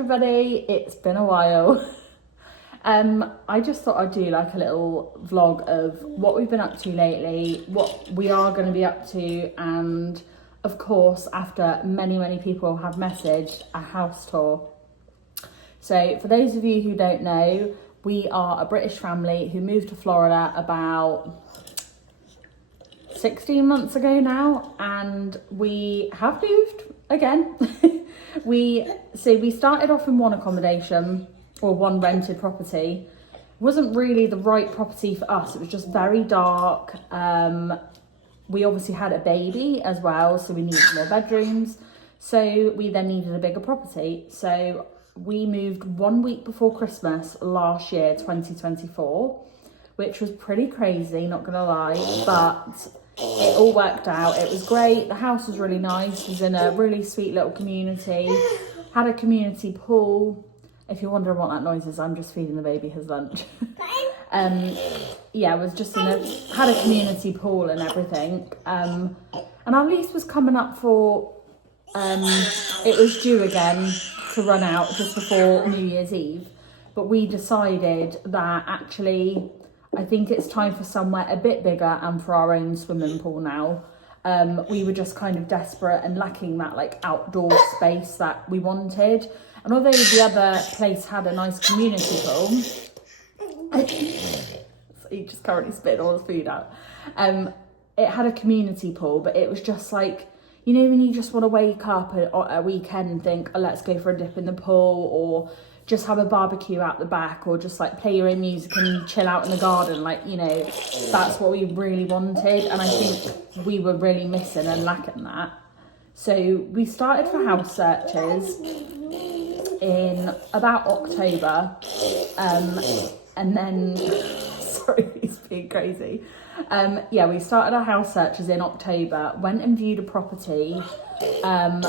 everybody, it's been a while. I just thought I'd do like a little vlog of what we've been up to lately, what we are going to be up to, and of course, after many people have messaged, a house tour. So for those of you who don't know, we are a British family who moved to Florida about 16 months ago now, and we have moved again. We started off in one accommodation or one rented property. It wasn't really the right property for us. It was just very dark. We obviously had a baby as well, so we needed more bedrooms. So we then needed a bigger property. So we moved 1 week before Christmas last year, 2024, which was pretty crazy, not gonna lie, but it all worked out. It was great. The house was really nice. It was in a really sweet little community. Had a community pool. If you're wondering what that noise is, I'm just feeding the baby his lunch. Yeah, it was just had a community pool and everything. And our lease was coming up for, it was due again to run out just before New Year's Eve. But we decided that actually, I think it's time for somewhere a bit bigger and for our own swimming pool now. We were just kind of desperate and lacking that like outdoor space that we wanted. And although the other place had a nice community pool, so he just currently spit all his food out. It had a community pool, but it was just like, you know, when you just want to wake up at a weekend and think, oh, let's go for a dip in the pool, or just have a barbecue out the back, or just like play your own music and chill out in the garden, like, you know, that's what we really wanted. And I think we were really missing and lacking that. So we started for house searches in about October, and then sorry, he's being crazy. Yeah, we started our house searches in October, went and viewed a property, and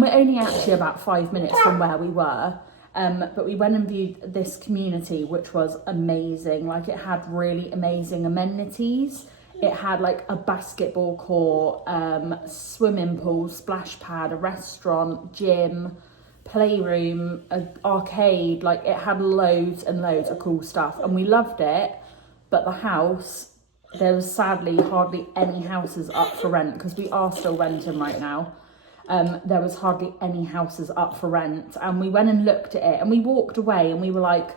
we're only actually about 5 minutes from where we were. But we went and viewed this community, which was amazing. Like, it had really amazing amenities. It had like a basketball court, swimming pool, splash pad, a restaurant, gym, playroom, an arcade. Like, it had loads and loads of cool stuff, and we loved it. But the house, there was sadly hardly any houses up for rent, because we are still renting right now. There was hardly any houses up for rent, and we went and looked at it, and we walked away and we were like,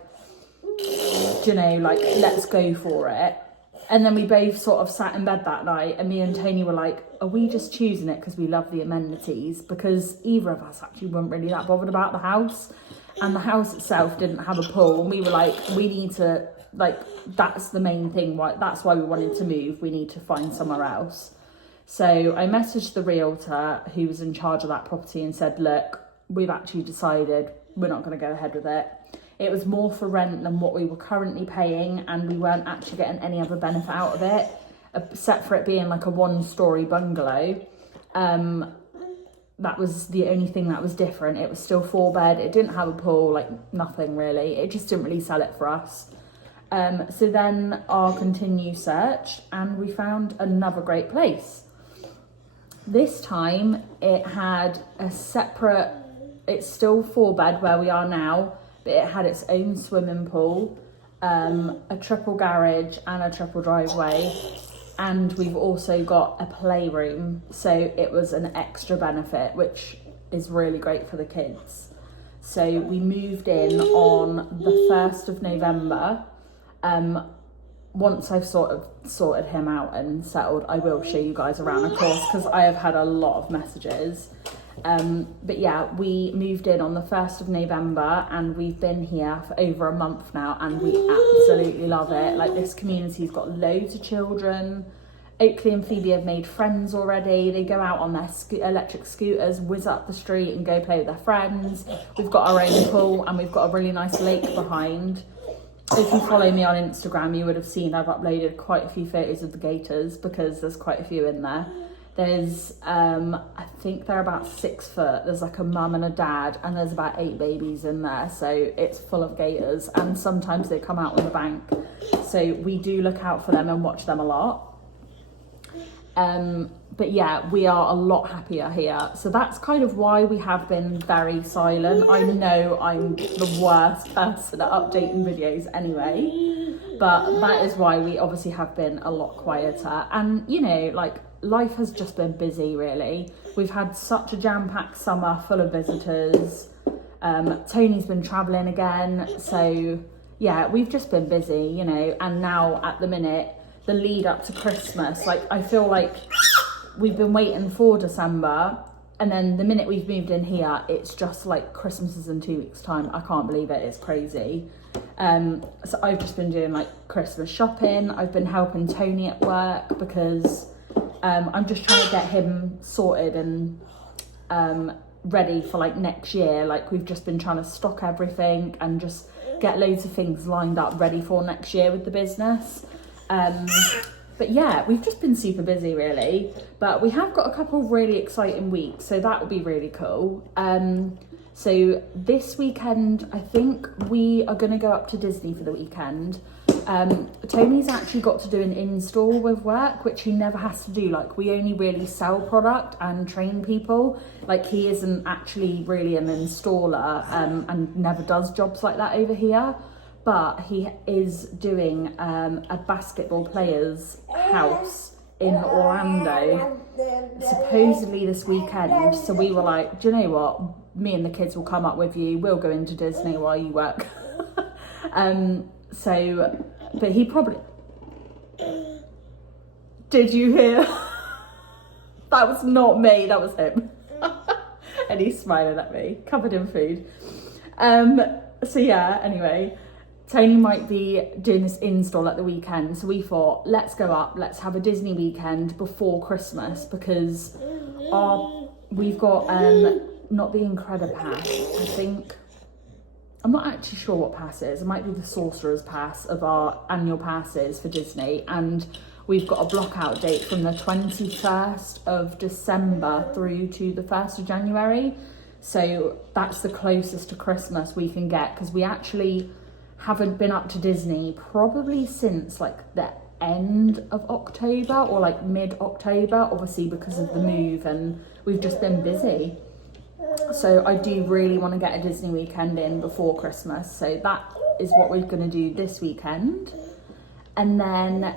you know, like, let's go for it. And then we both sort of sat in bed that night, and me and Tony were like, are we just choosing it because we love the amenities? Because either of us actually weren't really that bothered about the house, and the house itself didn't have a pool, and we were like, we need to, like, that's the main thing, that's why we wanted to move. We need to find somewhere else. So I messaged the realtor who was in charge of that property and said, look, we've actually decided we're not going to go ahead with it. It was more for rent than what we were currently paying, and we weren't actually getting any other benefit out of it, except for it being like a 1-story bungalow. That was the only thing that was different. It was still 4-bed. It didn't have a pool, like nothing really. It just didn't really sell it for us. So then our continued search, and we found another great place. This time it had a separate, it's still 4-bed where we are now, but it had its own swimming pool, a triple garage and a triple driveway. And we've also got a playroom. So it was an extra benefit, which is really great for the kids. So we moved in on the 1st of November. Once I've sort of sorted him out and settled, I will show you guys around, of course, because I have had a lot of messages. But yeah, we moved in on the 1st of November, and we've been here for over a month now, and we absolutely love it. Like, this community's got loads of children. Oakley and Phoebe have made friends already. They go out on their electric scooters, whiz up the street and go play with their friends. We've got our own pool, and we've got a really nice lake behind. If you follow me on Instagram, you would have seen I've uploaded quite a few photos of the gators, because there's quite a few in there. There's, I think they're about 6 foot. There's like a mum and a dad, and there's about 8 babies in there. So it's full of gators, and sometimes they come out on the bank. So we do look out for them and watch them a lot. But yeah, we are a lot happier here. So that's kind of why we have been very silent. I know I'm the worst person at updating videos anyway, but that is why we obviously have been a lot quieter. And you know, like, life has just been busy really. We've had such a jam-packed summer full of visitors. Tony's been traveling again. So yeah, we've just been busy, you know, and now at the minute, the lead up to Christmas, like, I feel like we've been waiting for December, and then the minute we've moved in here, it's just like Christmas is in 2 weeks time. I can't believe it. It's crazy. So I've just been doing like Christmas shopping. I've been helping Tony at work because I'm just trying to get him sorted and ready for like next year. Like, we've just been trying to stock everything and just get loads of things lined up ready for next year with the business. But yeah, we've just been super busy really, but we have got a couple of really exciting weeks, so that will be really cool. So this weekend, I think we are going to go up to Disney for the weekend. Tony's actually got to do an install with work, which he never has to do. Like, we only really sell product and train people. Like, he isn't actually really an installer, and never does jobs like that over here. But he is doing a basketball player's house in Orlando, supposedly this weekend. So we were like, do you know what? Me and the kids will come up with you. We'll go into Disney while you work. But he probably... Did you hear? That was not me, that was him. And he's smiling at me, covered in food. So yeah, anyway, Tony might be doing this install at the weekend. So we thought, let's go up, let's have a Disney weekend before Christmas, because we've got not the Incredipass, I think. I'm not actually sure what pass it is. It might be the Sorcerer's Pass of our annual passes for Disney. And we've got a block out date from the 21st of December through to the 1st of January. So that's the closest to Christmas we can get, because we actually haven't been up to Disney probably since like the end of October or like mid-October, obviously because of the move, and we've just been busy. So I do really want to get a Disney weekend in before Christmas. So that is what we're going to do this weekend. And then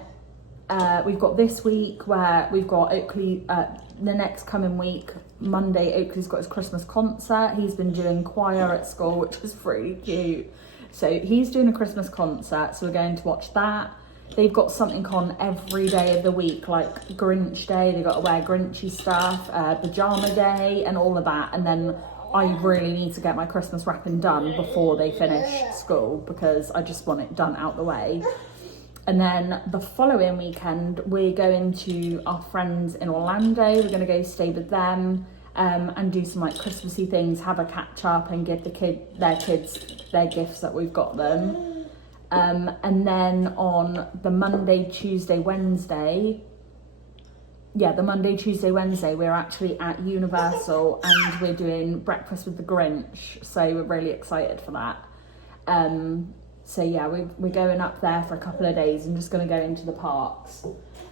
we've got this week where we've got Oakley, the next coming week, Monday, Oakley's got his Christmas concert. He's been doing choir at school, which is really cute. So he's doing a Christmas concert, so we're going to watch that. They've got something on every day of the week, like Grinch Day, they've got to wear Grinchy stuff, Pajama Day and all of that. And then I really need to get my Christmas wrapping done before they finish school, because I just want it done out the way. And then the following weekend, we're going to our friends in Orlando. We're going to go stay with them and do some like Christmassy things, have a catch up and give their kids their gifts that we've got them. And then on the Monday, Tuesday, Wednesday, we're actually at Universal and we're doing breakfast with the Grinch. So we're really excited for that. So yeah, we're going up there for a couple of days and just going to go into the parks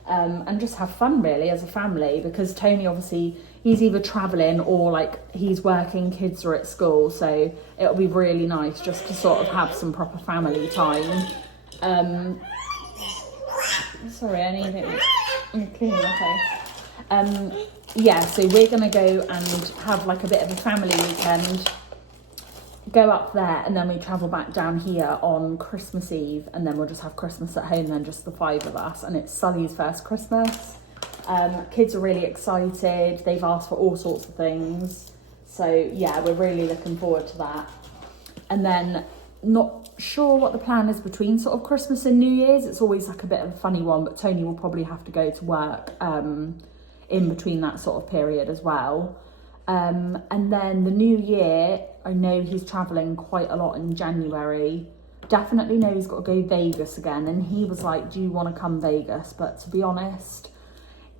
and just have fun really as a family, because Tony obviously, he's either travelling or like he's working, kids are at school, so it'll be really nice just to sort of have some proper family time. Sorry, I need it clean my face. Yeah, so we're going to go and have like a bit of a family weekend, go up there, and then we travel back down here on Christmas Eve, and then we'll just have Christmas at home then, just the 5 of us, and it's Sully's first Christmas. Kids are really excited, they've asked for all sorts of things, so yeah, we're really looking forward to that. And then not sure what the plan is between sort of Christmas and New Year's. It's always like a bit of a funny one, but Tony will probably have to go to work in between that sort of period as well. And then the new year, I know he's travelling quite a lot in January. Definitely know he's got to go Vegas again. And he was like, do you want to come Vegas? But to be honest,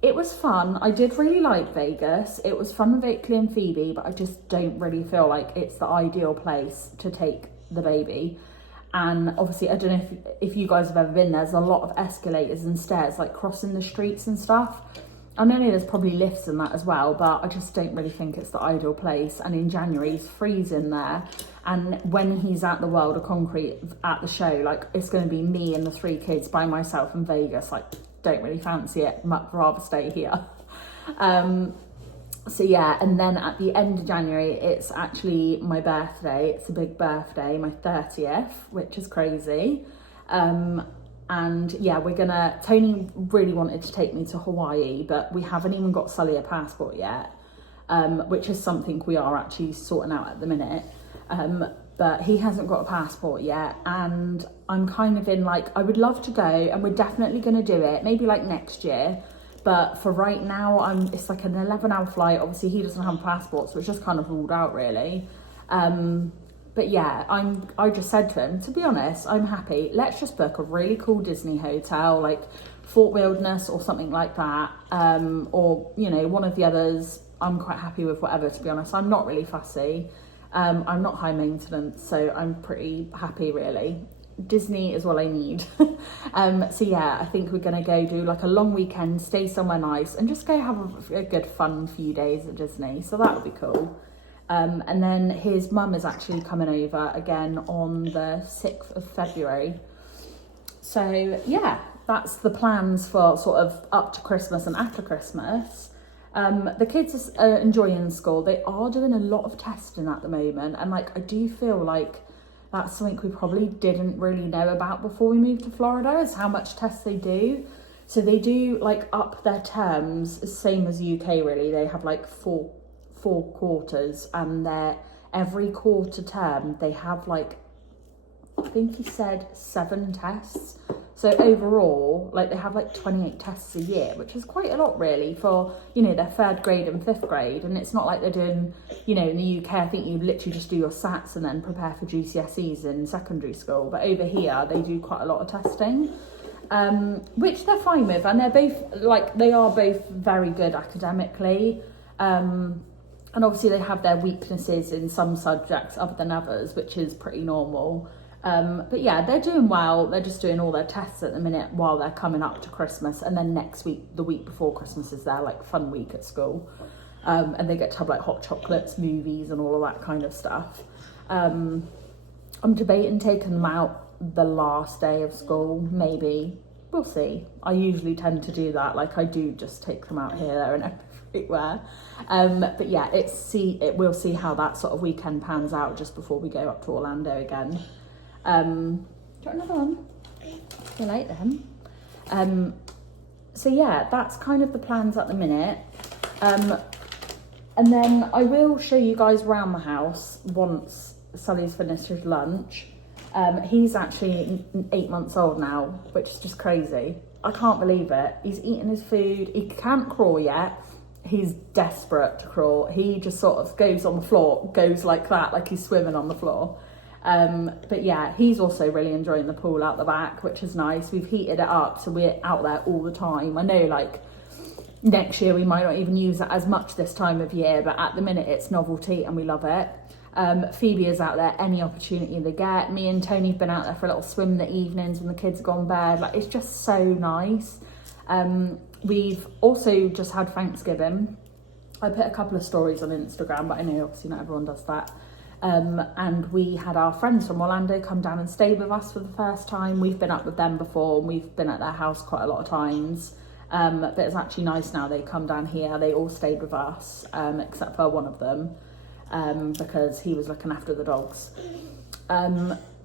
it was fun. I did really like Vegas. It was fun with Oakley and Phoebe, but I just don't really feel like it's the ideal place to take the baby. And obviously, I don't know if you guys have ever been there. There's a lot of escalators and stairs, like crossing the streets and stuff. I know there's probably lifts and that as well, but I just don't really think it's the ideal place. And in January, it's freezing there. And when he's at the World of Concrete at the show, like, it's going to be me and the 3 kids by myself in Vegas. Like, don't really fancy it. Much rather stay here. So yeah, and then at the end of January, it's actually my birthday. It's a big birthday, my 30th, which is crazy. And yeah, Tony really wanted to take me to Hawaii, but we haven't even got Sully a passport yet, which is something we are actually sorting out at the minute. But he hasn't got a passport yet, and I'm kind of in like, I would love to go, and we're definitely going to do it, maybe like next year. But for right now, it's like an 11-hour flight. Obviously, he doesn't have a passport, so it's just kind of ruled out, really. But yeah, I just said to him, to be honest, I'm happy. Let's just book a really cool Disney hotel, like Fort Wilderness or something like that. Or, you know, one of the others. I'm quite happy with whatever, to be honest. I'm not really fussy. I'm not high maintenance, so I'm pretty happy, really. Disney is what I need. So yeah, I think we're gonna go do like a long weekend, stay somewhere nice, and just go have a good fun few days at Disney. So that'll be cool. And then his mum is actually coming over again on the 6th of February. So yeah, that's the plans for sort of up to Christmas and after Christmas. The kids are enjoying school. They are doing a lot of testing at the moment, and like, I do feel like that's something we probably didn't really know about before we moved to Florida, is how much tests they do. So they do like up their terms, same as UK really. They have like four quarters, and every quarter term they have like, I think he said 7 tests. So overall, like, they have like 28 tests a year, which is quite a lot really for, you know, their 3rd grade and 5th grade. And it's not like they're doing, you know, in the UK, I think you literally just do your SATs and then prepare for GCSEs in secondary school. But over here, they do quite a lot of testing, which they're fine with. And they are both very good academically. And obviously they have their weaknesses in some subjects other than others, which is pretty normal. But yeah, they're doing well. They're just doing all their tests at the minute while they're coming up to Christmas. And then next week, the week before Christmas, is their like fun week at school. And they get to have like hot chocolates, movies and all of that kind of stuff. I'm debating taking them out the last day of school, maybe. We'll see. I usually tend to do that. Like, I do just take them out here, there and everywhere. But yeah, we'll see how that sort of weekend pans out just before we go up to Orlando again. Do you want another one? You like them? So yeah, that's kind of the plans at the minute. And then I will show you guys around the house once Sully's finished his lunch. He's actually 8 months old now, which is just crazy. I can't believe it. He's eating his food. He can't crawl yet. He's desperate to crawl. He just sort of goes on the floor, goes like that, like he's swimming on the floor. But yeah, he's also really enjoying the pool out the back, which is nice. We've heated it up, so we're out there all the time. I know, like, next year we might not even use it as much this time of year, but at the minute it's novelty and we love it. Phoebe is out there any opportunity they get. Me and Tony have been out there for a little swim in the evenings when the kids have gone to bed. Like, it's just so nice. We've also just had Thanksgiving. I put a couple of stories on Instagram, but I know obviously not everyone does that. And we had our friends from Orlando come down and stay with us for the first time. We've been up with them before, and we've been at their house quite a lot of times. But it's actually nice now they come down here. They all stayed with us, except for one of them, because he was looking after the dogs.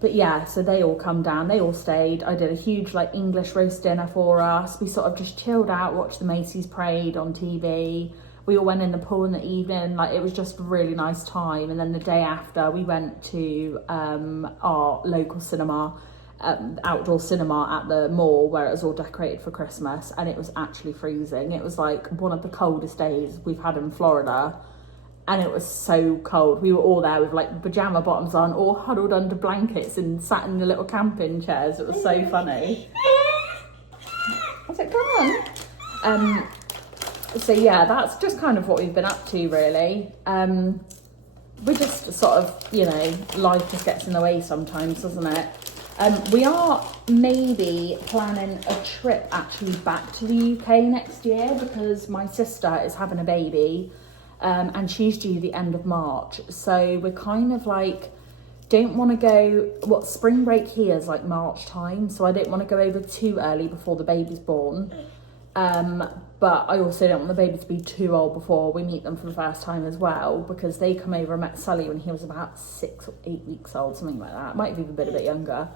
But yeah, so they all come down, they all stayed. I did a huge like English roast dinner for us. We sort of just chilled out, watched the Macy's parade on TV. We all went in the pool in the evening. Like, it was just a really nice time. And then the day after, we went to our local cinema, outdoor cinema at the mall, where it was all decorated for Christmas, and it was actually freezing. It was like one of the coldest days we've had in Florida, and it was so cold. We were all there with like pajama bottoms on, all huddled under blankets and sat in the little camping chairs. It was so funny. What's it going on? So yeah, that's just kind of what we've been up to, really. We just sort of, you know, life just gets in the way sometimes, doesn't it? We are maybe planning a trip actually back to the UK next year because my sister is having a baby and she's due the end of March. So we're kind of like, don't want to go, spring break here is like March time. So I don't want to go over too early before the baby's born. But I also don't want the baby to be too old before we meet them for the first time as well, because they come over and met Sully when he was about 6 or 8 weeks old, something like that. Might have even been a bit younger.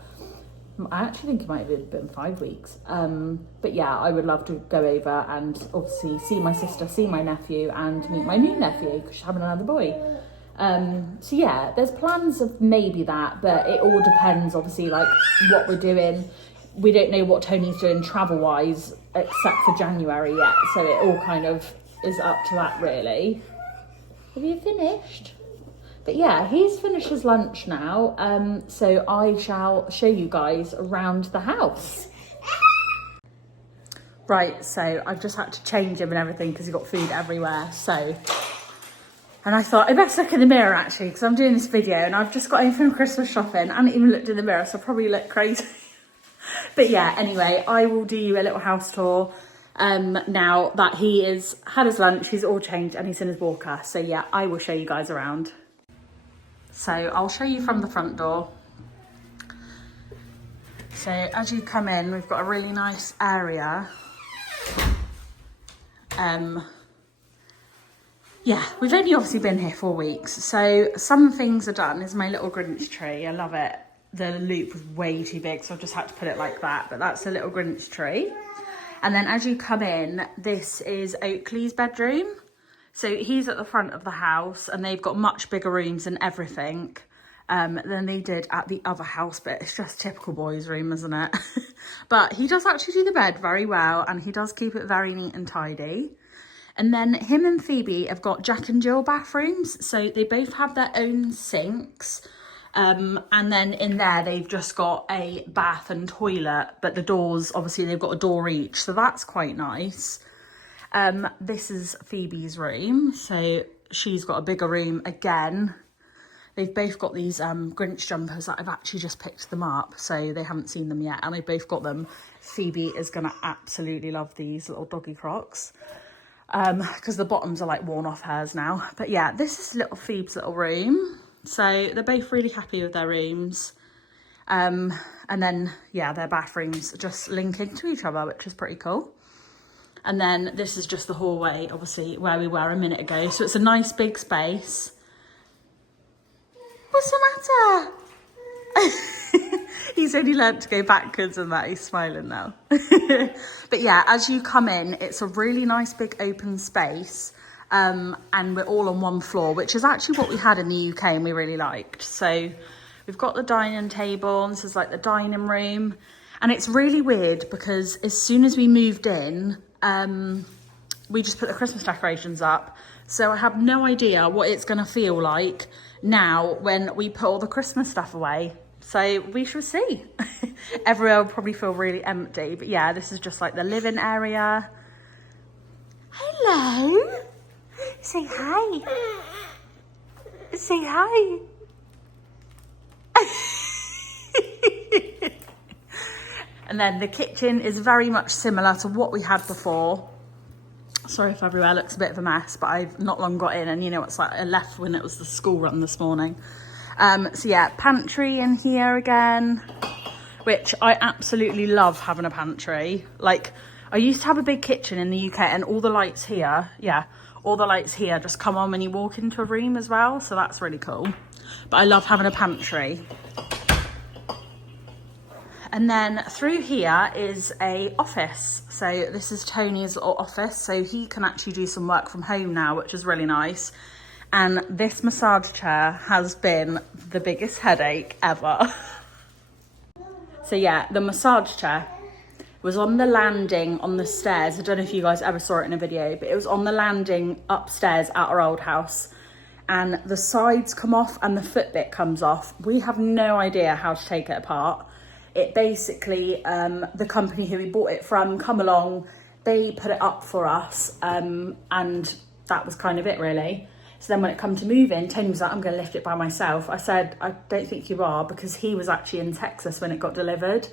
I actually think it might have been 5 weeks. But yeah, I would love to go over and obviously see my sister, see my nephew, and meet my new nephew because she's having another boy. So yeah, there's plans of maybe that, but it all depends obviously like what we're doing. We don't know what Tony's doing travel-wise, except for January yet. So it all kind of is up to that, really. Have you finished? But yeah, he's finished his lunch now. So I shall show you guys around the house. Right, so I've just had to change him and everything because he got food everywhere. So, and I thought I best look in the mirror actually because I'm doing this video and I've just got home from Christmas shopping. I haven't even looked in the mirror, so I probably look crazy. But yeah, anyway, I will do you a little house tour now that he has had his lunch, he's all changed and he's in his walker. So yeah, I will show you guys around. So I'll show you from the front door. So as you come in, we've got a really nice area. Yeah, we've only obviously been here 4 weeks. So some things are done. Is my little Grinch tree, I love it. The loop was way too big, so I've just had to put it like that, but that's a little Grinch tree. And then as you come in, this is Oakley's bedroom. So he's at the front of the house and they've got much bigger rooms and everything than they did at the other house, but it's just typical boys' room, isn't it? But he does actually do the bed very well and he does keep it very neat and tidy. And then him and Phoebe have got Jack and Jill bathrooms. So they both have their own sinks. And then in there, they've just got a bath and toilet, but the doors, obviously they've got a door each. So that's quite nice. This is Phoebe's room. So she's got a bigger room again. They've both got these Grinch jumpers that I've actually just picked them up. So they haven't seen them yet. And they've both got them. Phoebe is going to absolutely love these little doggy Crocs. Because the bottoms are like worn off hers now. But yeah, this is little Phoebe's little room. So they're both really happy with their rooms. And then, yeah, their bathrooms just link into each other, which is pretty cool. And then this is just the hallway, obviously, where we were a minute ago. So it's a nice big space. What's the matter? He's only learnt to go backwards and that. He's smiling now. But yeah, as you come in, it's a really nice big open space. And we're all on one floor, which is actually what we had in the UK and we really liked. So we've got the dining table, and this is like the dining room. And it's really weird because as soon as we moved in, we just put the Christmas decorations up. So I have no idea what it's going to feel like now when we put all the Christmas stuff away. So we shall see. Everywhere will probably feel really empty. But yeah, this is just like the living area. Hello. Say hi. Say hi. And then the kitchen is very much similar to what we had before. Sorry if everywhere looks a bit of a mess, but I've not long got in and you know it's like I left when it was the school run this morning. So yeah, pantry in here again, which I absolutely love having a pantry. Like I used to have a big kitchen in the UK and all the lights here, yeah, all the lights here just come on when you walk into a room as well. So that's really cool. But I love having a pantry. And then through here is a office. So this is Tony's little office. So he can actually do some work from home now, which is really nice. And this massage chair has been the biggest headache ever. So yeah, the massage chair was on the landing on the stairs. I don't know if you guys ever saw it in a video, but it was on the landing upstairs at our old house. And the sides come off and the foot bit comes off. We have no idea how to take it apart. It basically, the company who we bought it from come along, they put it up for us, and that was kind of it really. So then when it come to moving, Tony was like, I'm going to lift it by myself. I said, I don't think you are, because he was actually in Texas when it got delivered.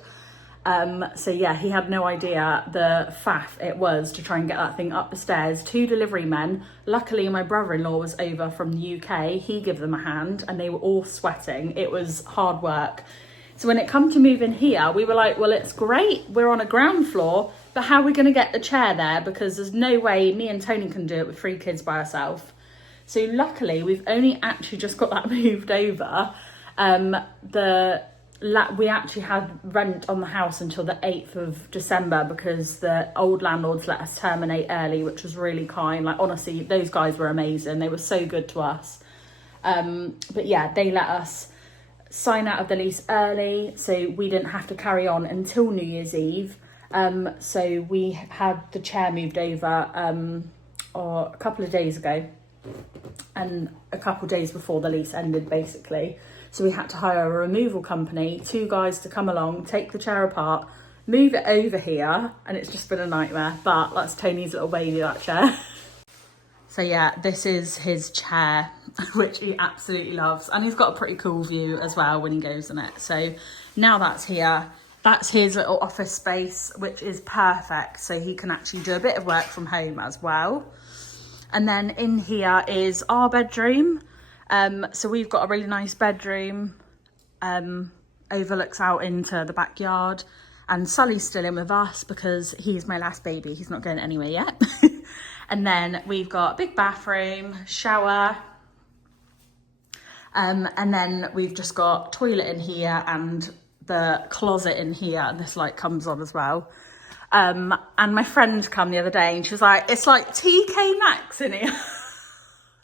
So yeah, he had no idea the faff it was to try and get that thing up the stairs. 2 delivery men. Luckily, my brother-in-law was over from the UK. He gave them a hand and they were all sweating. It was hard work. So when it come to moving here, we were like, well, it's great. We're on a ground floor, but how are we going to get the chair there? Because there's no way me and Tony can do it with 3 kids by ourselves. So luckily, we've only actually just got that moved over. We actually had rent on the house until the 8th of December because the old landlords let us terminate early, which was really kind. Like, honestly, those guys were amazing. They were so good to us. But yeah, they let us sign out of the lease early, so we didn't have to carry on until New Year's Eve. So we had the chair moved over a couple of days ago, and a couple of days before the lease ended, basically. So we had to hire a removal company, 2 guys to come along, take the chair apart, move it over here, and it's just been a nightmare. But that's Tony's little baby, that chair. So yeah, this is his chair, which he absolutely loves. And he's got a pretty cool view as well when he goes in it. So now that's here. That's his little office space, which is perfect. So he can actually do a bit of work from home as well. And then in here is our bedroom. So we've got a really nice bedroom, overlooks out into the backyard, and Sully's still in with us because he's my last baby. He's not going anywhere yet. And then we've got a big bathroom, shower, and then we've just got toilet in here and the closet in here, and this light comes on as well. And my friend come the other day and she was like, it's like TK Maxx in here.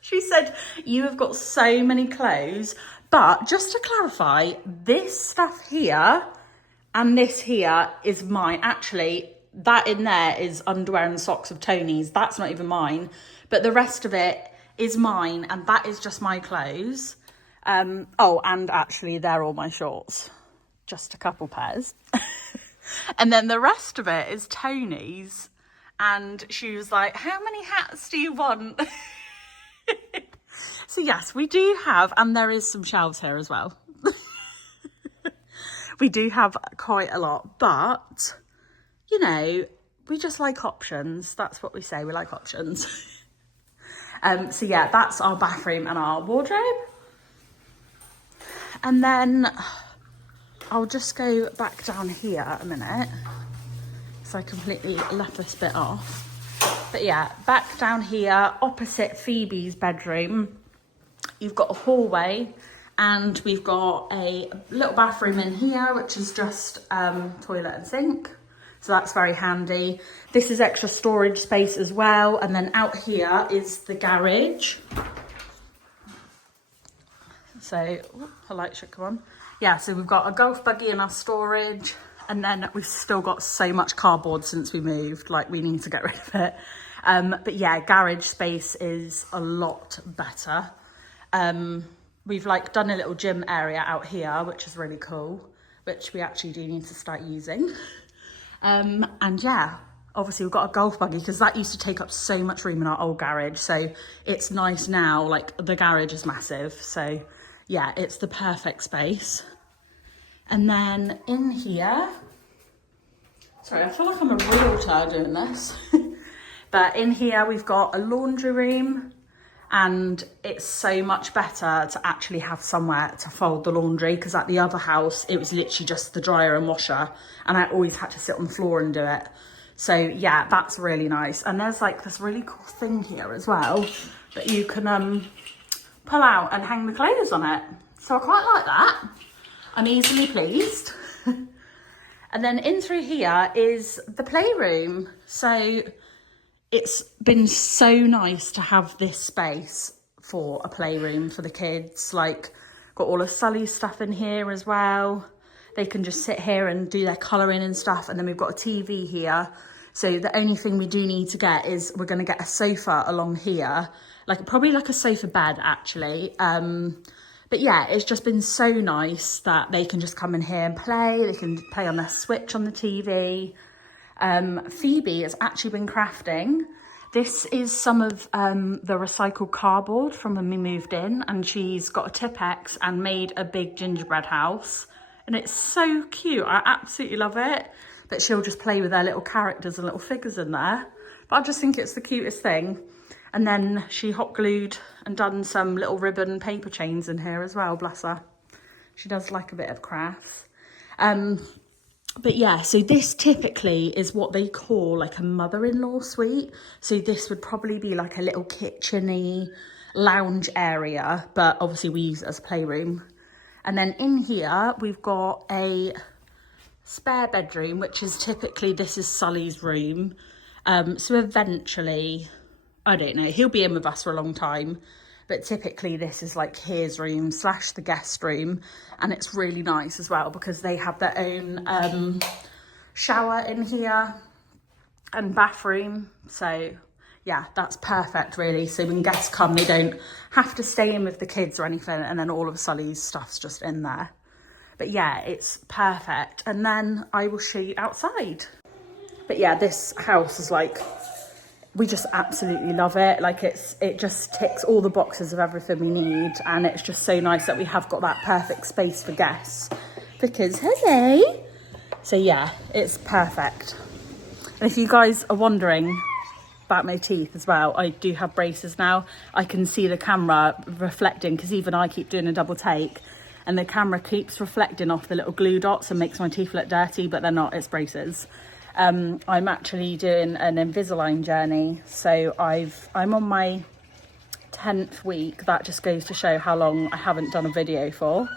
She said, you have got so many clothes, but just to clarify, this stuff here and this here is mine. Actually, that in there is underwear and socks of Tony's. That's not even mine, but the rest of it is mine, and that is just my clothes. Oh, and actually they're all my shorts, just a couple pairs. And then the rest of it is Tony's, and she was like, how many hats do you want? So yes, we do have, and there is some shelves here as well. We do have quite a lot, but you know, we just like options. That's what we say, we like options. So yeah, that's our bathroom and our wardrobe. And then I'll just go back down here a minute, so I completely left this bit off. But yeah, back down here, opposite Phoebe's bedroom, you've got a hallway, and we've got a little bathroom in here, which is just toilet and sink. So that's very handy. This is extra storage space as well. And then out here is the garage. So, her light should come on. Yeah, so we've got a golf buggy in our storage. And then we've still got so much cardboard since we moved. Like, we need to get rid of it. But yeah, garage space is a lot better. We've like done a little gym area out here, which is really cool, which we actually do need to start using. And yeah, obviously we've got a golf buggy because that used to take up so much room in our old garage. So it's nice now, like the garage is massive. So yeah, it's the perfect space. And then in here, sorry, I feel like I'm a realtor doing this. But in here we've got a laundry room, and it's so much better to actually have somewhere to fold the laundry, because at the other house, it was literally just the dryer and washer, and I always had to sit on the floor and do it. So yeah, that's really nice. And there's like this really cool thing here as well that you can pull out and hang the clothes on it. So I quite like that. I'm easily pleased. And then in through here is the playroom. So it's been so nice to have this space for a playroom for the kids. Like, got all of Sully's stuff in here as well. They can just sit here and do their colouring and stuff. And then we've got a TV here. So the only thing we do need to get is we're going to get a sofa along here. Like, probably like a sofa bed, actually. But yeah, it's just been so nice that they can just come in here and play. They can play on their Switch on the TV. Phoebe has actually been crafting This is some of the recycled cardboard from when we moved in, and she's got a Tipp-Ex and made a big gingerbread house. And it's so cute. I absolutely love it. But she'll just play with her little characters and little figures in there. But I just think it's the cutest thing. And then she hot glued and done some little ribbon paper chains in here as well, bless her. She does like a bit of crafts. But yeah, so this typically is what they call like a mother-in-law suite. So this would probably be like a little kitchen-y lounge area, but obviously we use it as a playroom. And then in here, we've got a spare bedroom, which is typically, this is Sully's room. So eventually, I don't know, he'll be in with us for a long time. But typically this is like his room / the guest room. And it's really nice as well because they have their own shower in here and bathroom. So yeah, that's perfect really. So when guests come, they don't have to stay in with the kids or anything. And then all of Sully's stuff's just in there. But yeah, it's perfect. And then I will show you outside. But yeah, this house is like, we just absolutely love it. Like it just ticks all the boxes of everything we need. And it's just so nice that we have got that perfect space for guests. Because, hello. So yeah, it's perfect. And if you guys are wondering about my teeth as well, I do have braces now. I can see the camera reflecting because even I keep doing a double take. And the camera keeps reflecting off the little glue dots and makes my teeth look dirty, but they're not, it's braces. I'm actually doing an Invisalign journey, so I'm on my 10th week. That just goes to show how long I haven't done a video for.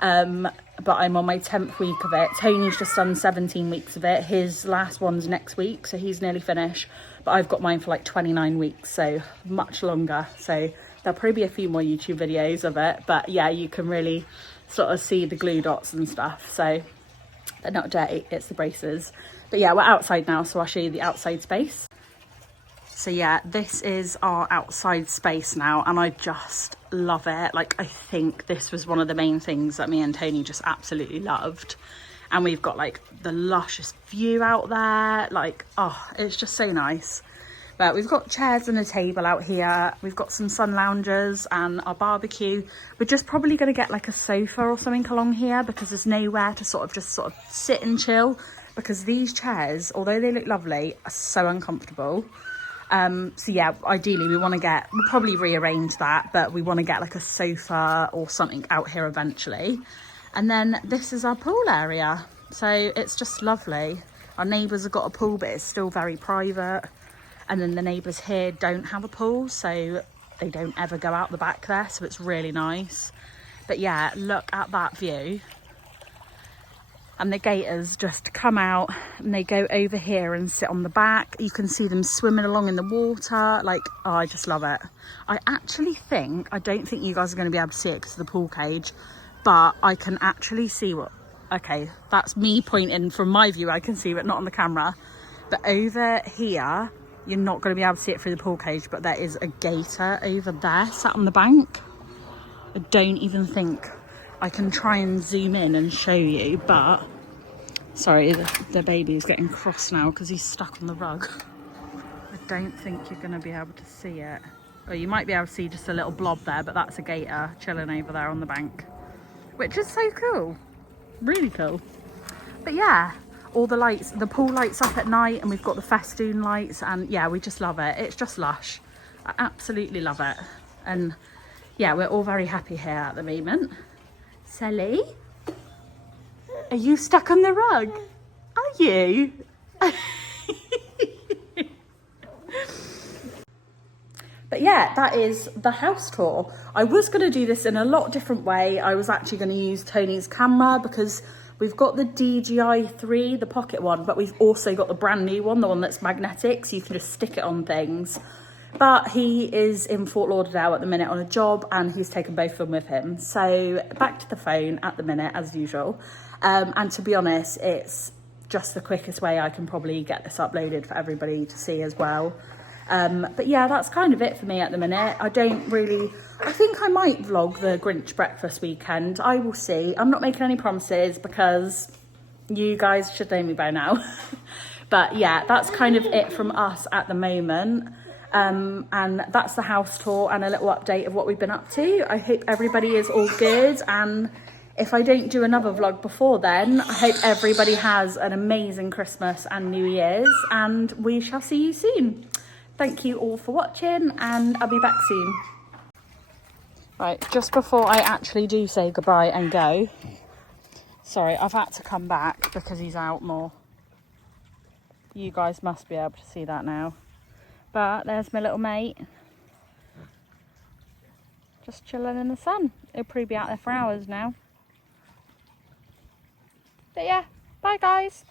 But I'm on my 10th week of it. Tony's just done 17 weeks of it. His last one's next week, so he's nearly finished. But I've got mine for like 29 weeks, so much longer. So there'll probably be a few more YouTube videos of it. But yeah, you can really sort of see the glue dots and stuff. So they're not dirty, it's the braces. But yeah, we're outside now, so I'll show you the outside space. So yeah, this is our outside space now, and I just love it. Like, I think this was one of the main things that me and Tony just absolutely loved. And we've got like the luscious view out there. Like, oh, it's just so nice. But we've got chairs and a table out here. We've got some sun loungers and our barbecue. We're just probably going to get like a sofa or something along here because there's nowhere to sort of sit and chill. Because these chairs, although they look lovely, are so uncomfortable. So yeah, ideally we'll probably rearrange that, but we want to get like a sofa or something out here eventually. And then this is our pool area. So it's just lovely. Our neighbours have got a pool, but it's still very private. And then the neighbours here don't have a pool, so they don't ever go out the back there. So it's really nice. But yeah, look at that view. And the gators just come out and they go over here and sit on the back. You can see them swimming along in the water. Like, oh, I just love it. I don't think you guys are going to be able to see it because of the pool cage, but I can actually see okay, that's me pointing from my view. I can see it, not on the camera. But over here, you're not going to be able to see it through the pool cage, but there is a gator over there sat on the bank. I don't even think I can try and zoom in and show you, but sorry, the baby's getting cross now because he's stuck on the rug. I don't think you're going to be able to see it. Or you might be able to see just a little blob there, but that's a gator chilling over there on the bank, which is so cool. Really cool. But yeah, all the lights, the pool lights up at night, and we've got the festoon lights, and yeah, we just love it. It's just lush. I absolutely love it. And yeah, we're all very happy here at the moment. Sally, are you stuck on the rug? Are you? But yeah, that is the house tour. I was going to do this in a lot different way. I was actually going to use Tony's camera because we've got the DJI 3, the pocket one, but we've also got the brand new one, the one that's magnetic, so you can just stick it on things. But he is in Fort Lauderdale at the minute on a job, and he's taken both of them with him. So back to the phone at the minute, as usual. And to be honest, it's just the quickest way I can probably get this uploaded for everybody to see as well. But yeah, that's kind of it for me at the minute. I think I might vlog the Grinch breakfast weekend. I will see. I'm not making any promises because you guys should know me by now. But yeah, that's kind of it from us at the moment. And that's the house tour and a little update of what we've been up to. I hope everybody is all good, and if I don't do another vlog before then, I hope everybody has an amazing Christmas and New Year's, and we shall see you soon. Thank you all for watching, and I'll be back soon. Right, just before I actually do say goodbye and go, sorry, I've had to come back because he's out more. You guys must be able to see that now. But there's my little mate. Just chilling in the sun. He'll probably be out there for hours now. But yeah, bye guys.